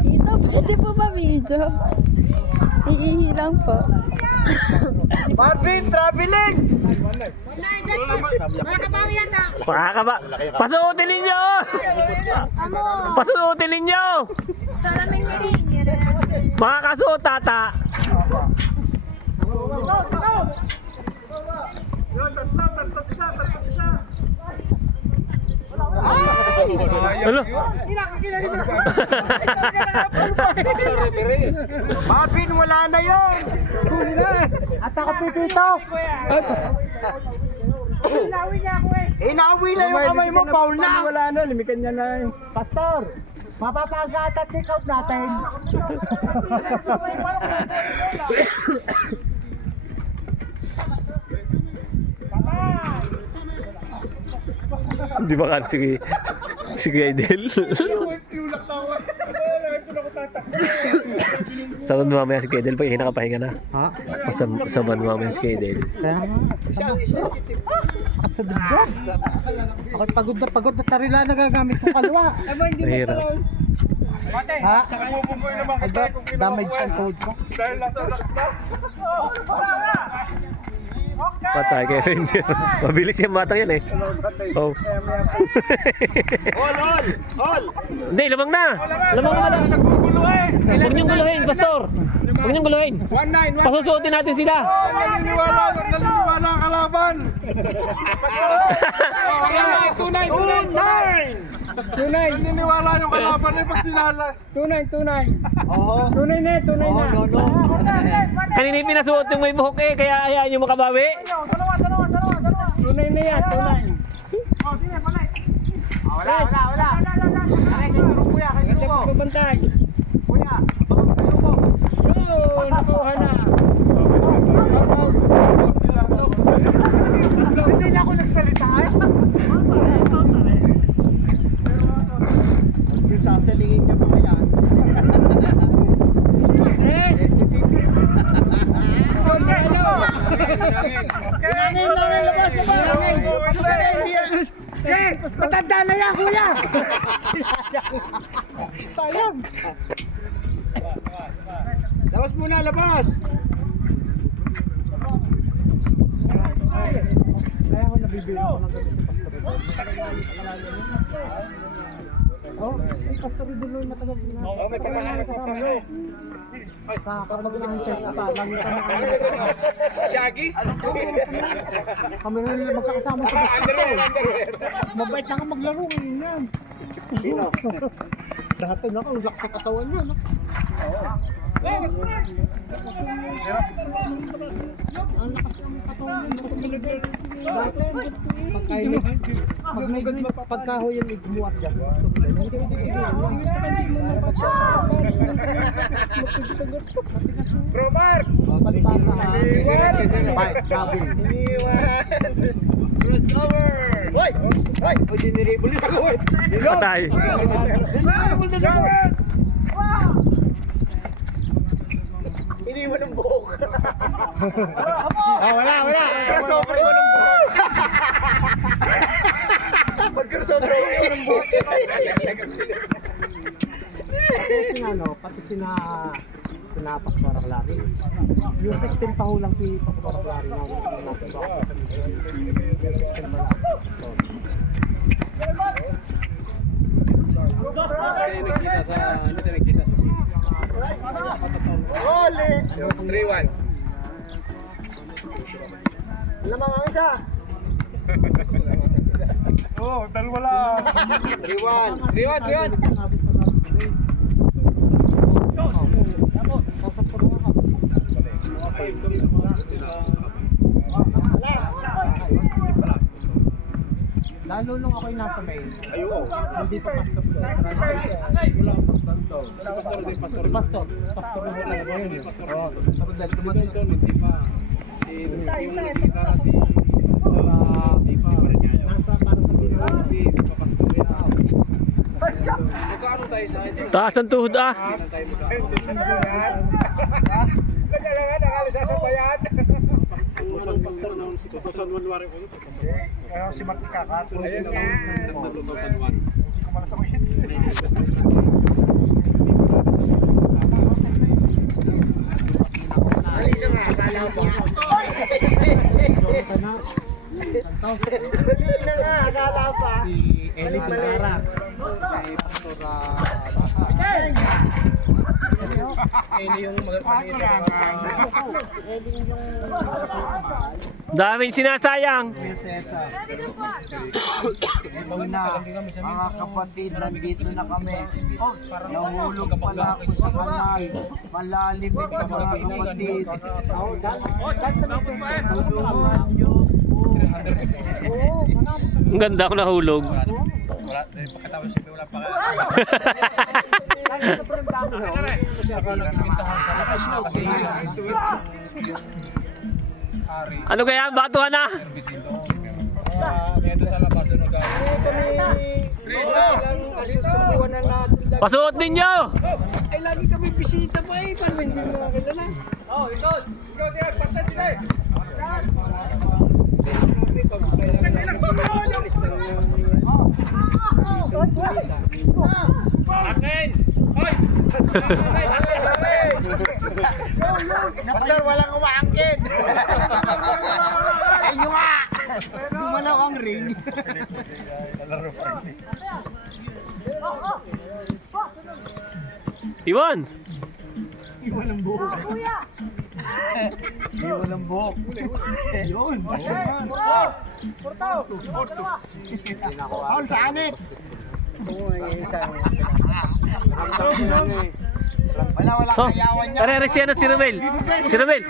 Dito, pwede po ba video? Iihi lang po. Marvin, traveling! Makakaba. Pasuotin ninyo! Pasuotin ninyo! Salaming niya rin. Makakasuot tata. Ano? Marvin, wala na yun! At ako pitito. Inawi lang yung kamay mo, foul na! Wala na, limikan niya na yun. Pastor, mapapagkat at pick out natin. Di ba kan si Idel? Saban mo mamaya si Idel pag hinakapahinga na. Ha? Saban mo mamaya si Idel. At sa dugdog. Ako'y pagod na tarila nagagamit kong kalwa. Mahirap. Ha? Damage ang code ko. Patay kay Ranger. Mabilis yung batang yan eh. Oh. Hol! Hindi, lamang na! Lamang na lang! Huwag niyong guluhin, Pastor! Huwag niyong guluhin! 1-9! Pasusuotin natin sila! Naniniwala ang kalaban! Tunay! Naniniwala yung kalaban na pag sinala. Tunay! Tunay na! Kanina yung pinasuot yung may buhok eh, kaya hayaan nyo makabawi. Tunay na yan! Tunay! Wala! Ganda pagbabantay! Yun! Nakuha na! Hindi na ako nagsalita eh! Yung sasalingin niya mga yan. Tres! Matanda na yan, kuya! Sayang! Labas muna, labas! Kaya ako nabibili ako ng si Pastor Idolo matagal na. Oo, may papasok. Kapag lang check pa, lagi ka na Shaggy? kami rin magkakasama sa Pastor. Mabait na ka maglaro ngayon yan. Sino? Dati na ako, lak sa katawan niya. No? Ang lakas ng katawan niya. Pagkaho yan, igmuat yan. Romar! Crossover! Hoy! Hoy! O, diniribol yung ako. Patay. Diniribol na sa kuwan! Iniwan ng buhok. Wala. Crossover yun ng buhok. Pag-crossover yun ng buhok. Pati sinapas parang lagi. Yung 16 pa lang si parang lagi na. Ole! 3-1. Lamang ang isa. Oh, dalawa lang. 3-1. Lalo nung ako'y nasa main. Ayun. Hindi pa pastor ko. Pastor na talaga yun. Oo. Tapos dahil tumatay doon, hindi pa. Nasa parang sa Pinoy. Hindi pa pastor yan. Taas ang tuhod ah. Kailangan nakalis sa bayan. Pastor na si Pastor Manuari ko. Si Mark kakatuloy din naman. Hindi ko malasakit. Si Eli Malara. Si Pastor Eli yung Daming sinasayang. Mga kapatid, nandito na kami. Nahulog pala ako sa kanal. Malalim ito mga kapatid. Tulungan niyo po. Ang ganda ko nahulog. Wala, pakatawa siya, wala pa ka. Saka nagpintahan sa labas na kasi yung hari. Ano kaya? Batuhan na. Kaya doon sa labas doon nag-ari. Pasuot ninyo! Ay, lagi kami bisita pa eh. Paano hindi mo nakakilala? Oh, ikaw! Ikaw, Tiyan! Pastan sila eh! Akin! Hoy! Pastor, walang umaangkin! Ayun nga! Lumalaw ang ring. Iwan! Iwan ang buhok. Iwan ang buhok. Yun. Porto. Paul, sa anit. Wala Oh, kayawan niya. pare si ano, si Romel. Si Romel.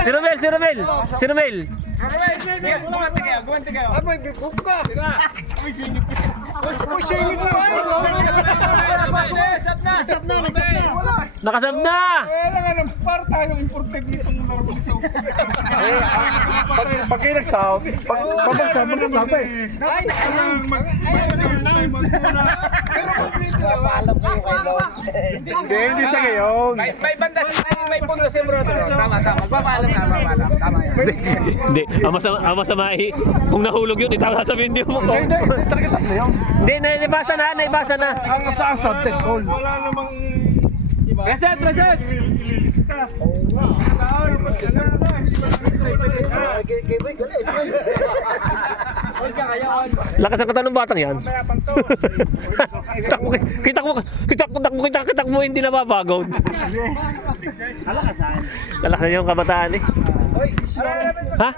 Si Romel, si Romel. Si Romel. Gumanti kayo. Aboy, bigok ka. Uy, singit. Uy, singit mo. Sap na. Nakasab na! Wala nga ng par tayong imported nitong laro nito. Pag kayo nagsaw, pag nagsaw, magkasabi. Ay! Napaalam kayo kay Lord. Hindi sa gayon. May banda may punto si bro. Tama. Magpapaalam ka, magpapaalam. Tama yan. Hindi, ang masama eh. Kung nahulog yun, itawa sa video mo. Hindi, talaga tatlo yun. Hindi, naibasa na. Ang sa subject all. Wala namang Reset! ililista. Lakas ang katawan ng batang yan. Kitak mo, hindi napapagod. Alakasan. Lalakas yung kabataan eh. Ha?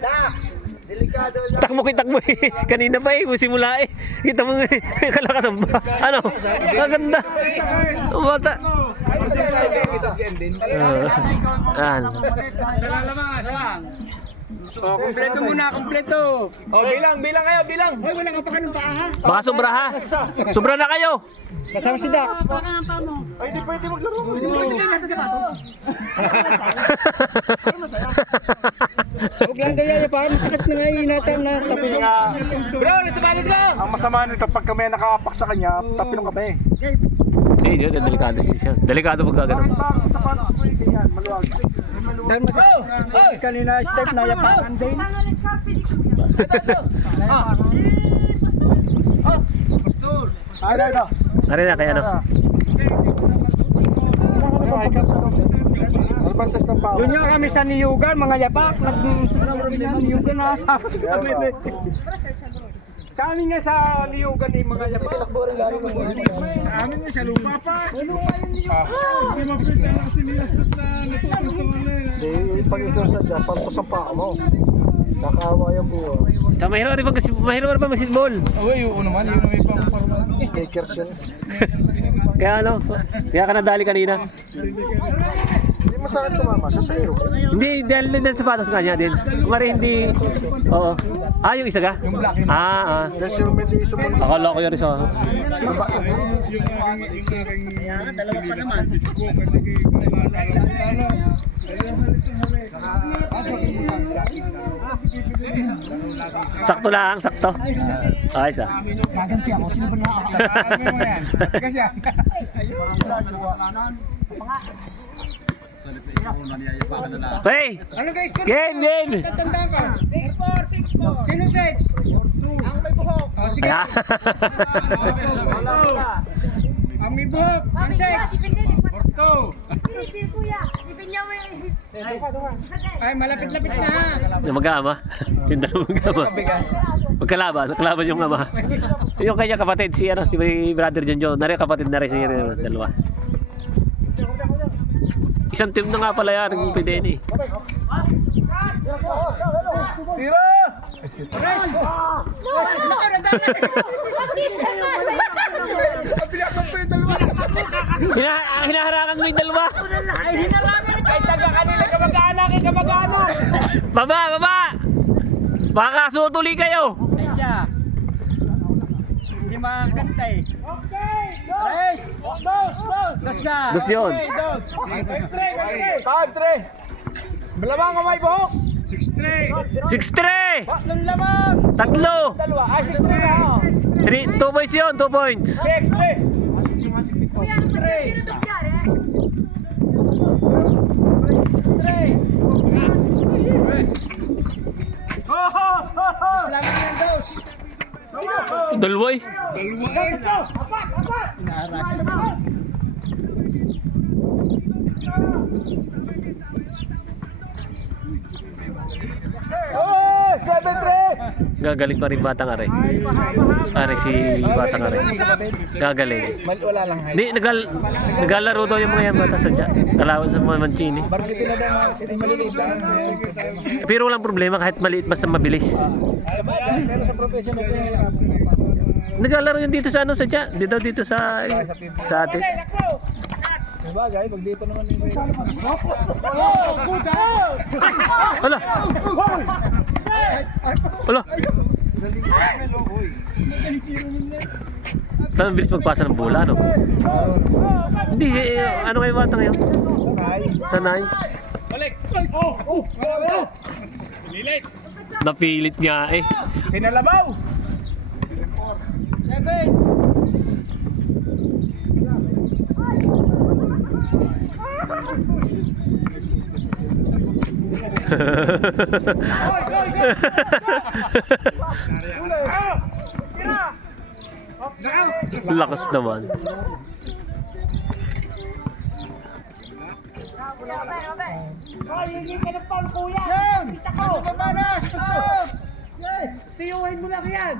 Dax, delikado lang. Kitak mo eh. Kanina pa eh, simula eh. Kita mo eh, kalakasan ba? Ano? Maganda. Ang bata. Oh, kompleto muna, kompleto. Oh, bilang kayo, bilang. Hoy, wala ka pa kanang paa ha. Baka sobra ha? Sobra na kayo. Kasama si Dax. Ay, di pwede maglaro. Hindi pwede natin sa patos. Huwag lang ganyan pa, masakit na ngayon natin na tapi nga. Bro, sa patos ka! Ang masama nito, pag kami nakapak sa kanya, tapi ng kape. Eh, delikado siya. Delikado pag gano'n. Sa patos mo yung ganyan, maluwag. Dahil masakit. Kanina step na yapakan din. Pastor! Ay, ito. Nari na, kaya ano? Doon nga kami sa Niyugan, mga yapak. Niyugan na sa amin nga sa Niyugan yung mga yapak. Sa amin nga sa lupa pa. Ano pa yung Niyugan? Hindi mapita na kasi niyastot na natututo na yun. Hindi, pag ito sa Japan, pasang paa mo. Nakaawa yung buhay. Mahirap rin ba mag-basketball? Oo, yun naman. Yun naman yung pang-parma. Sneakers yun. Kaya ano? Kaya ka nadali kanina? Hindi masakit tumama, sa sayo. Hindi, dahil din sa patos nga niya din. Kumari hindi... Oo. Ah, yung isa ka? Yung black. Dahil si Romel yung sumunod. Akala ko yun isa. Yung aking dalawa pa naman. Sakto lang, sakto. Ayos ah. Gaganti ako, sino ba nakakakala? Ano mo yan? Kasi yan. Hey! Ano guys? Game! Tatandaan ka. 6-4. Sino 6? Ang may buhok. Oh, sige. Ayan. Ang may buhok. Ang 6. Ay, malapit-lapit na. Yung mag-ama. Yung dalawang mag-ama. Magkalaban yung ama. Yung kanya kapatid, si brother John. Nari kapatid na rin si dalawa. Isang team na nga pala yan, ng PDN eh. Tira! Hinaharangan mo yung dalawa. Ay, hinarangan ito. Ay, taga kanila kamag-anak. Baba! Baka kasutuli kayo. Ay, siya. Hindi makakantay. Tres! Dos na! Dos yun. Tre! Malamang ang may buhok! 6-3! 6-3! Tatlong lamang! Tatlo! Dalawa! Ay, 6-3 na ako! 2 points yun, 2 points. 6-3! Lamang yan, Dos! Dalawa eh. Oh, 7-3! Gagaling pa rin Batang Are. Are si Batang Are. Gagaling. Wala lang. Di, naglalaro daw yung mga yan bata sa kalawan sa mga Mancini. Varsity na daw, maliliit lang. Pero walang problema kahit maliit basta mabilis. Pero sa professional ko Naglalaro yun dito sa dito sa atin. bagay, pag dito naman yung Hala! Hala! Saan bilis magpasa ng bola, no? Hindi, ano kayo batang yun? Sanay. Napilit nga eh. Pinalabaw! 7! Lakas naman. Yan! Pasok pa banas! Pasok! Tiyuhin mo lang yan.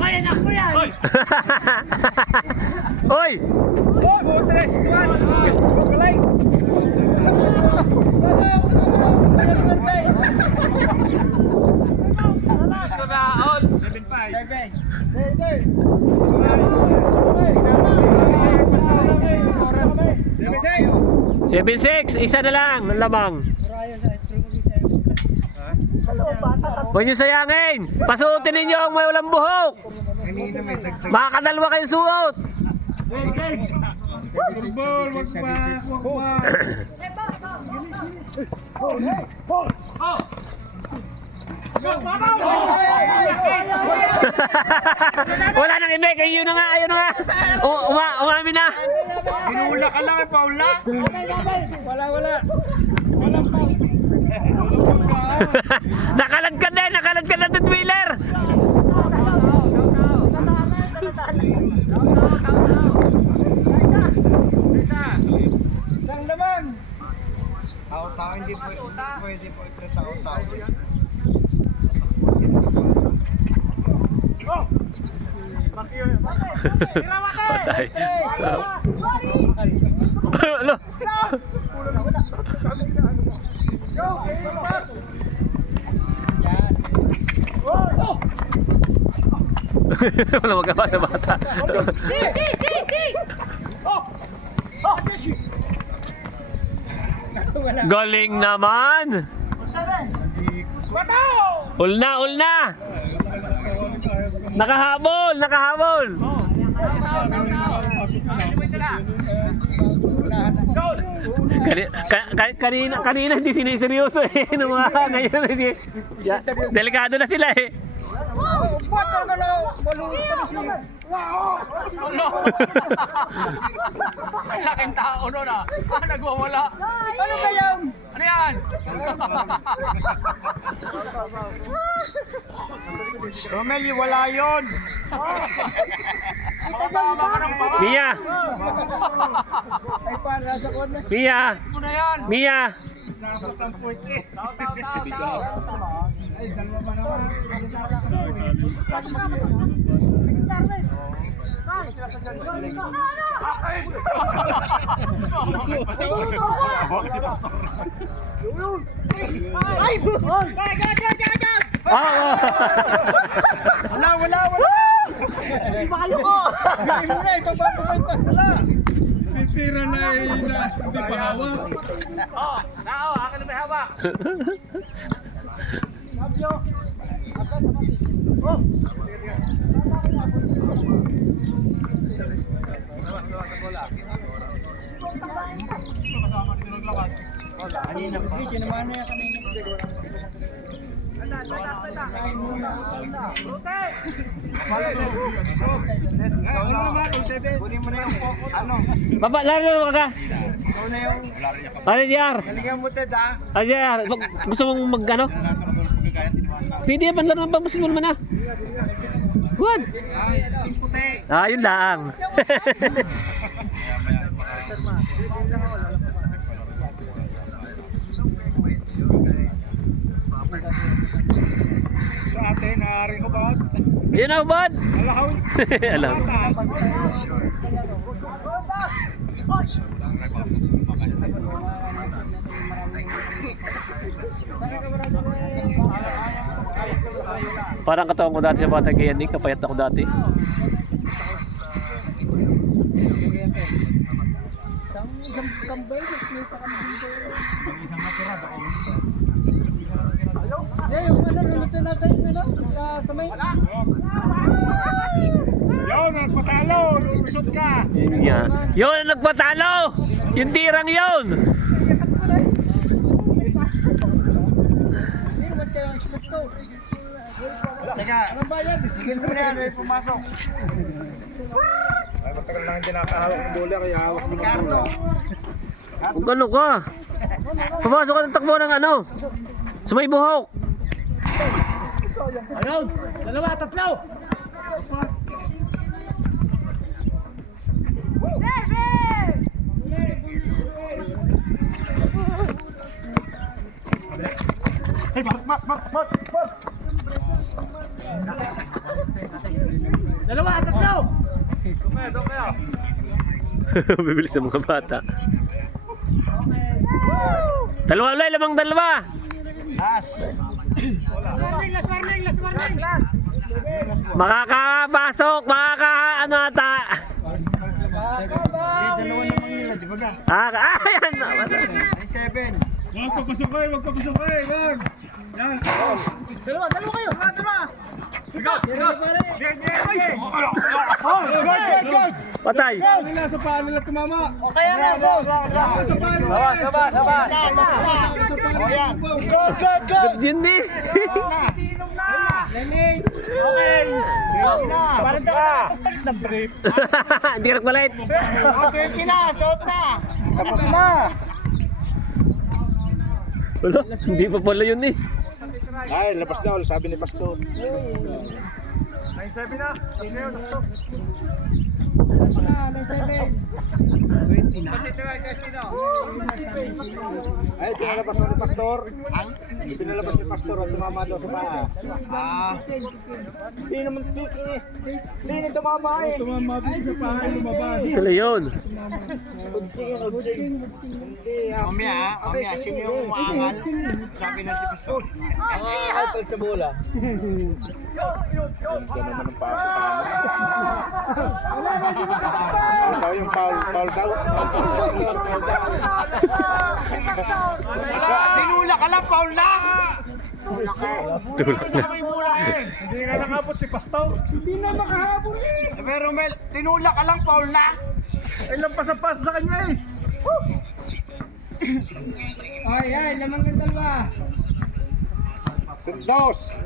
Ay, anak mo yan! Oy! Oh, butres! Tuwan! Bukalay! Saraon! 7-6, isa na lang, ng lamang. Huwag nyo sayangin. Pasuotin ninyo ang may walang buhok. Makakadalwa kayong suot. Wala nang imik, ayun na nga. Umami na. Hinula ka lang, Paula! Wala. Nakalagkad na two-wheeler. Isang lamang! Tao-tao, hindi pwede po ito tao-tao. Patay. Ano? Wala magawa sa bata. Galing naman. Ul na. Nakahabol. Kanina hindi siniseryoso eh. Nung mga ngayon, delikado na sila eh. Ba't talaga na malungkot pa na siya? Laking tao nun ah. Nagwawala. Ano ba yan? Ano yan? Romel, wala yun! Mia! Ay, paano nasa kod na? Mia! Ano na yan? Mia! Wala! Ipakayo ko! Bigay mo na, ipapapagay pa! Wala! Titira na eh, hindi pa hawak. Oh, nao, akin na may hawak. Kanina pa. Sinamahan na yan kanina. Ano naman, 07? Kunin mo na yung ano? Baba, lalo ka. Ikaw na yung... Ano JR? Galingan mo, Ted, ha? Ano JR? Gusto mong mag-ano? Pwede ba laro ng pambusin mo naman ah? What? Ah, yun lang. Sa atin, naaring hubad. Yun ang bud. Alahaw. Alam. Parang katawan ko dati sa bata ganyan eh. Kapayat ako dati. Isang kambay, nagkita kami dito. Yung ano, luluto natin yung ano, sa may. Yun, nagpatalo, lulusot ka. Yun nga. Yun ang nagpatalo! Yung tirang yun! Hindi naman kayo ang expect to. Teka, ano ba yan? Sigil mo na yan, may pumasok. Ay, matagal lang hindi nakahawak ng bola, kaya hawak mo ng bola. Kung ano ka? Pumasok ka ng takbo ng ano? Sa may buhok! Ano? Dalawa, tatlo! Hey, mat! Dalawa, tatlo! Bibilis sa mga bata. Dalawa ulit, lamang dalawa! Last warning! Makakapasok! Ano ata? Dalawa naman nila, di ba ga? Ayan! Ay, 7. Wag papasok kayo! Wag! Yan! Dalawa kayo! Dalawa! Patay! Nasa paa nila tumama! Kaya nga, go! Saba! O yan! Go! Yun eh! Lening! Okay! Parang nakapagpalit ng brief. Hindi ka nagpalit! Okay, suot na! Tapos na! Wala, hindi pa pala yun eh. Ay, labas na, sabi ni Pastor. 9-7 na. Tapos na yun, tapos. Tapos na, 9-7. 20 na. Ay, pinalabas mo ni Pastor. Pinalabas ni Pastor at tumama daw sa paa. Hindi naman tiki eh. Hindi tumama eh. Tumama sa paa, lumabas. Tuloy yun. Mamaya, sino yung maangal? Sabi na si Pastor. Ay, sa bola. Ito naman ang paso sa amin. Ito yung foul daw. Tinula ka lang, foul lang! Tulak na. Hindi na nakabot si Pastor. Hindi na makahabol eh. Pero Mel, tinula ka lang, foul lang. Ay, lampas sa kanya eh. Ay, ay, lamang ng dalawa. Dos.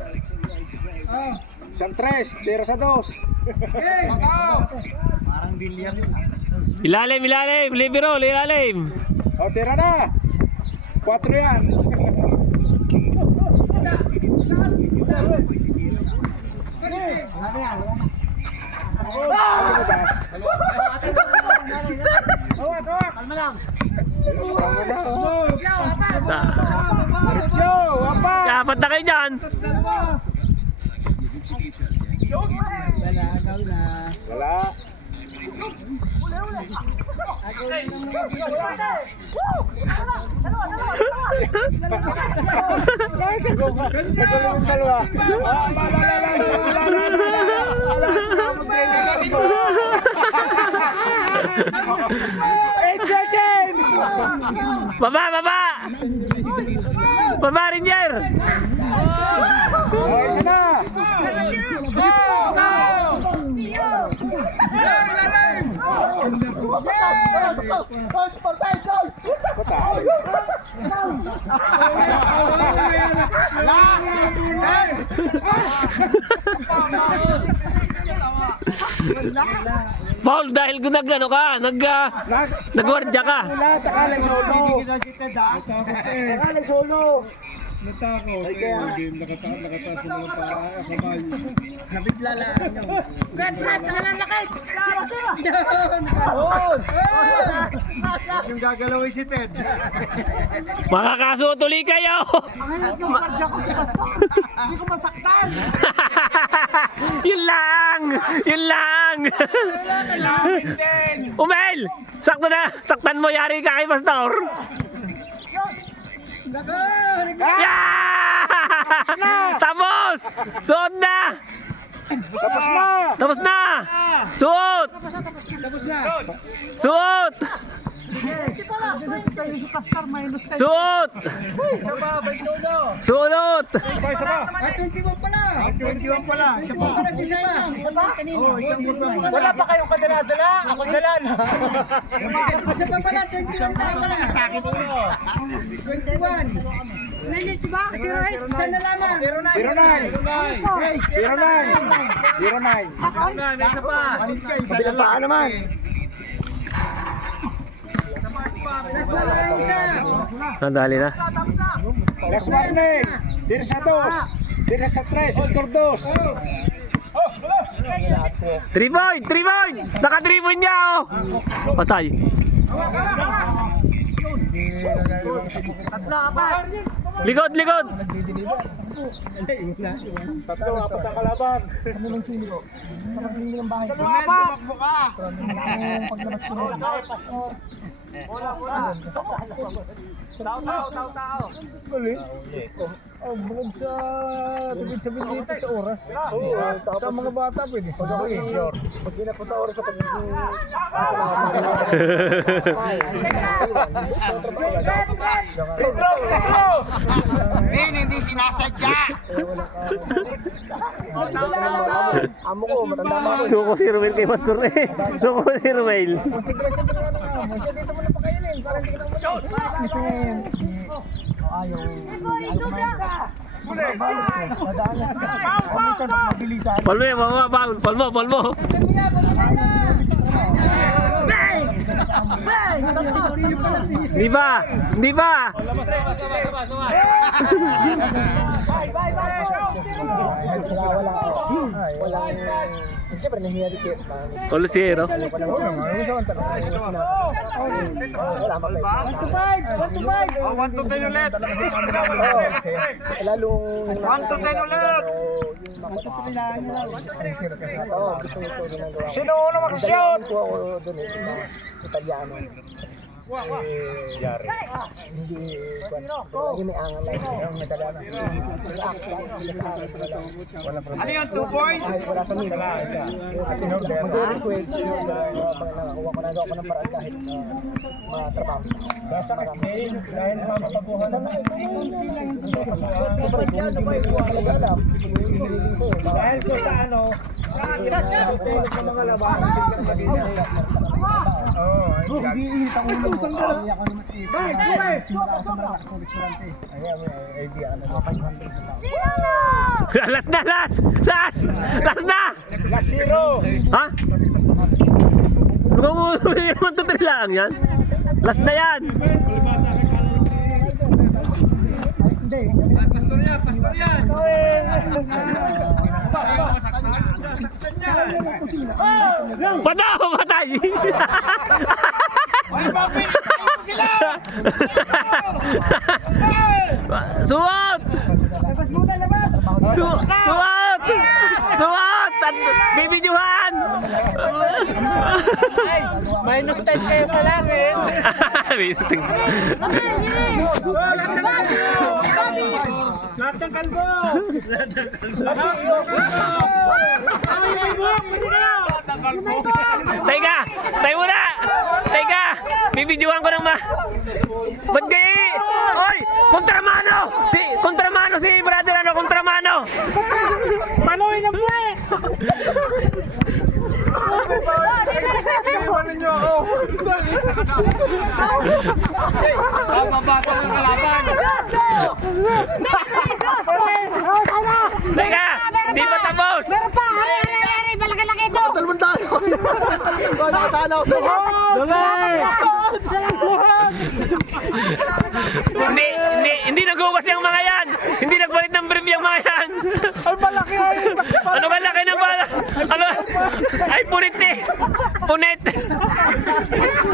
Isang tres, tira sa dos. Ilalim, ilalim. Libero, ilalim. O, tira na. 4 yan. Diretso, apa? Dapat na kayo dyan. Wala. Nagulong dalawa. Eight seconds! Baba, baba. Baba, Ranger. Okay, isa na. Paul, dahil nag-ano ka, nag-guardia ka. Lahat, akalang solo. Akalang solo. Nasako. Hindi nakatas mo ng kamay. Yung gagalawin si Ted. Makakaso tuloy kayo. Hindi ko masaktan. Yun lang. Yun lang. Umel, saktan mo, yari ka kay Pastor. Yeah! Tapos! Suot na! Tapos na. Tapos na! Suot! Suot! Suot! Suot! Ay, 21 pala. Isa pa. Wala pa kayong kadala-dala. Ako dala na. Isa pa pala. 21 pala. Sa akin po. 21. Isa na lamang. 09. 09. Isa pa. Kabilang paa naman. Nadali na. Las Marnel. Tira sa dos. Tira sa tres. Score dos. 3 point! 3 point! Naka 3 point niya, oh! Patay. Likod, likod! Tatlo, apat ang kalaban. Dalawa pa. Tumakbo ka. Oh, bukod sa tubig sa dito sa oras. Sa mga bata pwede sa short. Pag ginapos sa oras sa pagiging... Retro! Hindi sinasadya! Amo ko, matanda pa ako. Suko si Ruel kay Pastor eh. Suko si Ruel. Konsentrasyon ka na nga mo. Siya dito mo na pakainin para hindi ka na umalis. Kasi ngayon, ayaw. Dadaanas ka. O minsan pag mabilisan. Palmo yan, mama, Paul. Palmo, palmo. Di ba? Di ba? Walang... Siyempre nahiya dito. Olo si Hero. Wala pa. 1 to 5 ulit. Lalong 1 to 10 ulit. Sino una mag-shoot? Italiano. Yari. Hindi lagi may angal lang. Yung Italiano. Ano yun? 2 points? Wala sa mid. Mag-request yung nakakuha ko na ako ng paraan kahit matrabaho. Dahil mamapabuhan na. Dahil ko sa ano, sa mga laban, Nag-iinit ang ulo. Isang ka na. Bakit? Simula ka sa Marak, ng restaurante. Ayan, may idea. 500 na tao. Last na, last! Last! Last na! Last zero! Ha? Hindi naman lang yan. Last na yan. Hindi. Pastor yan! Patay! Patay! Suot! Labas muna, labas! Suot! Suot! Bibidyohan! Minus 10 kayo sa langit! Lahat ng kalbo! Teka! Tayo muna! Teka! Bibidyohan ko ng Ba't gay? Oy! Kontramano! Kontramano si brother ano? Kontramano! Paloy ng flex! Iwanan niyo ako! Bababa ng kalaban! Teka! Hindi pa tapos! Meron pa! Hari! Malaki-laki ito! Talman tayo! Nakatala ako sa Hindi naghugas yung mga yan! Hindi nagbalit ng brief yung mga yan! Ay, malaki ay! Ano ka laki ng bala? Ano? Ay, punit eh! Punit!